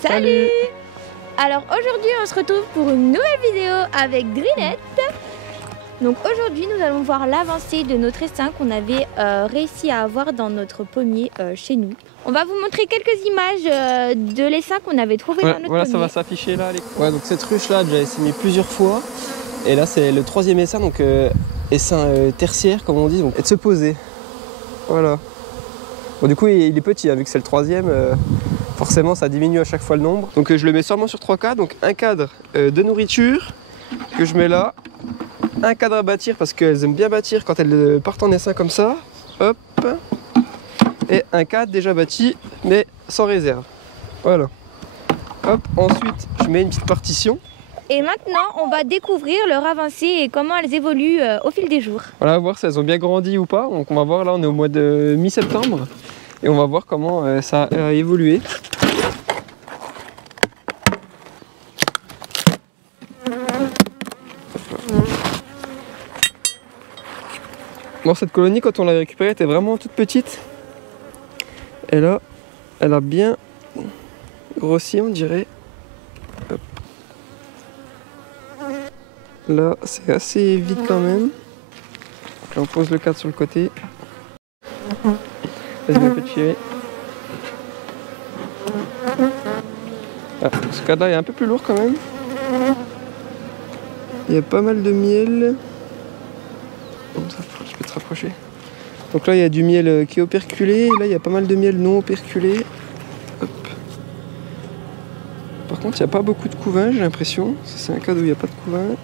Salut. Alors aujourd'hui on se retrouve pour une nouvelle vidéo avec Drinette. Donc aujourd'hui nous allons voir l'avancée de notre essaim qu'on avait réussi à avoir dans notre pommier chez nous. On va vous montrer quelques images de l'essaim qu'on avait trouvé dans notre pommier. Voilà, ça va s'afficher là. Ouais, donc cette ruche là, j'ai essayé plusieurs fois. Et là c'est le troisième essaim, donc essaim tertiaire comme on dit, donc et de se poser. Voilà. Bon, du coup il est petit, vu que c'est le troisième, forcément ça diminue à chaque fois le nombre. Donc je le mets seulement sur 3 cadres, donc un cadre de nourriture que je mets là, un cadre à bâtir parce qu'elles aiment bien bâtir quand elles partent en essaim comme ça, hop, et un cadre déjà bâti mais sans réserve. Voilà. Hop, ensuite je mets une petite partition. Et maintenant, on va découvrir leur avancée et comment elles évoluent au fil des jours. Voilà, voir si elles ont bien grandi ou pas. Donc on va voir, là on est au mois de mi-septembre. Et on va voir comment ça a évolué. Bon, cette colonie, quand on l'a récupérée, était vraiment toute petite. Et là, elle a bien grossi, on dirait. Hop. Là, c'est assez vide quand même. Donc là, on pose le cadre sur le côté. Vas-y, un peu de chier. Ah, ce cadre-là est un peu plus lourd quand même. Il y a pas mal de miel. Je peux te rapprocher. Donc là, il y a du miel qui est operculé. Et là, il y a pas mal de miel non operculé. Hop. Par contre, il n'y a pas beaucoup de couvain, j'ai l'impression. Ça, c'est un cadre où il n'y a pas de couvain.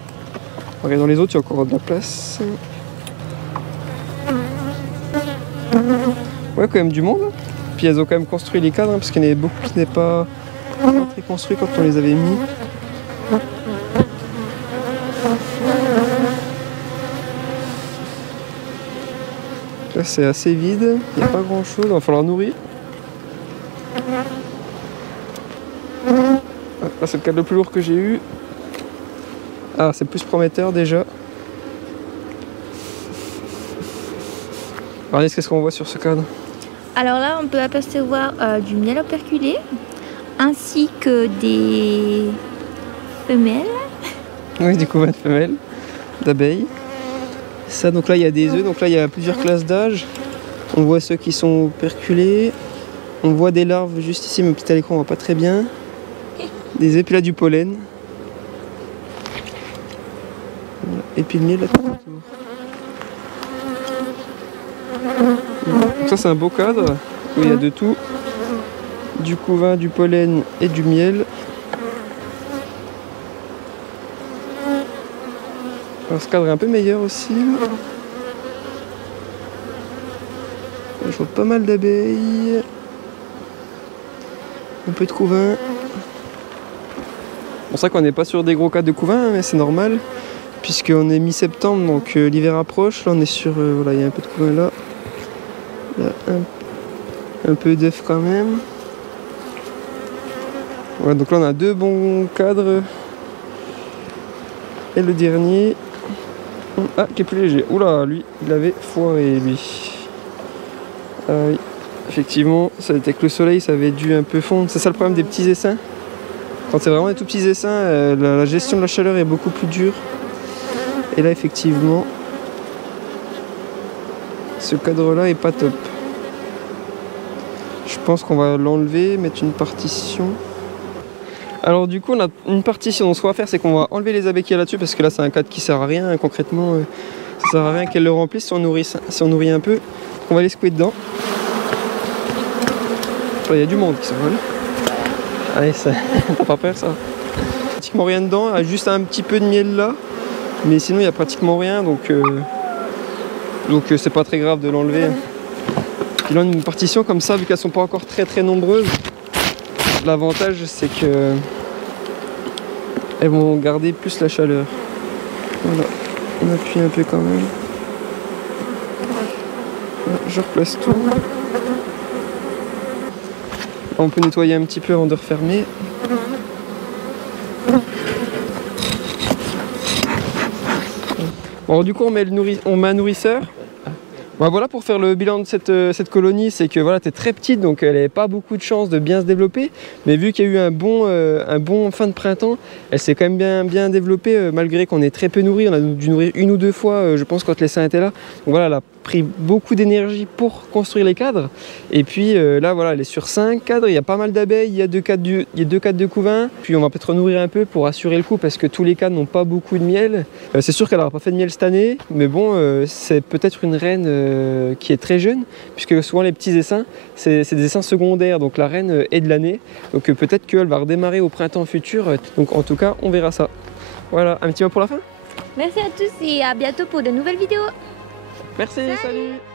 Regarde, dans les autres, il y a encore de la place. Ouais, quand même du monde. Puis elles ont quand même construit les cadres, parce qu'il y en avait beaucoup qui n'étaient pas très construits quand on les avait mis. Là, c'est assez vide. Il n'y a pas grand chose. Il va falloir nourrir. Là, c'est le cadre le plus lourd que j'ai eu. Ah, c'est plus prometteur déjà. Regardez qu'est-ce qu'on voit sur ce cadre. Alors là, on peut apercevoir du miel operculé, ainsi que des femelles. Oui, des couvains de femelles, d'abeilles. Ça, donc là, il y a des œufs. Donc là, il y a plusieurs classes d'âge. On voit ceux qui sont operculés. On voit des larves juste ici, mais peut-être à l'écran, on voit pas très bien. Des œufs, puis là, du pollen. Et puis le miel là tout autour. Donc ça c'est un beau cadre où il y a de tout. Du couvain, du pollen et du miel. Alors ce cadre est un peu meilleur aussi. Je vois pas mal d'abeilles. Un peu de couvain. C'est pour ça qu'on n'est pas sur des gros cadres de couvain, mais c'est normal. Puisqu'on est mi-septembre, donc l'hiver approche. Là, on est sur... voilà, il y a un peu de couvain là. Là, un peu d'œuf quand même. Voilà, donc là, on a 2 bons cadres. Et le dernier... Ah, qui est plus léger. Oula, lui, il avait foiré, lui. Ah oui, effectivement, ça était que le soleil, ça avait dû un peu fondre. C'est ça le problème des petits essaims. Quand c'est vraiment des tout petits essaims, la gestion de la chaleur est beaucoup plus dure. Et là, effectivement, ce cadre-là est pas top. Je pense qu'on va l'enlever, mettre une partition. Alors du coup, on a une partition. Donc, ce qu'on va faire, c'est qu'on va enlever les abeilles qu'il y a là-dessus, parce que là, c'est un cadre qui sert à rien. Concrètement, ça sert à rien qu'elles le remplissent si on nourrit un peu. Donc, on va les secouer dedans. Il y a du monde qui s'envole. Allez, ça... t'as pas peur, ça? Pratiquement rien dedans, il y a juste un petit peu de miel là. Mais sinon il n'y a pratiquement rien, donc c'est pas très grave de l'enlever. Puis là, une partition comme ça, vu qu'elles sont pas encore très nombreuses, l'avantage c'est que elles vont garder plus la chaleur. Voilà, on appuie un peu quand même. Voilà, je replace tout. On peut nettoyer un petit peu avant de refermer. Bon, du coup, on met un nourrisseur. Bah voilà pour faire le bilan de cette colonie, c'est que voilà, tu es très petite donc elle n'avait pas beaucoup de chances de bien se développer, mais vu qu'il y a eu un bon fin de printemps, elle s'est quand même bien développée malgré qu'on ait très peu nourri. On a dû nourrir 1 ou 2 fois je pense quand l'essaim était là. Donc voilà, elle a pris beaucoup d'énergie pour construire les cadres et puis là voilà, elle est sur 5 cadres, il y a pas mal d'abeilles, il y a 2 cadres de couvain, puis on va peut-être nourrir un peu pour assurer le coup parce que tous les cadres n'ont pas beaucoup de miel. C'est sûr qu'elle n'aura pas fait de miel cette année, mais bon c'est peut-être une reine qui est très jeune, puisque souvent les petits essaims, c'est des essaims secondaires, donc la reine est de l'année, donc peut-être qu'elle va redémarrer au printemps futur, donc en tout cas on verra ça. Voilà, un petit mot pour la fin. Merci à tous et à bientôt pour de nouvelles vidéos. Merci, salut.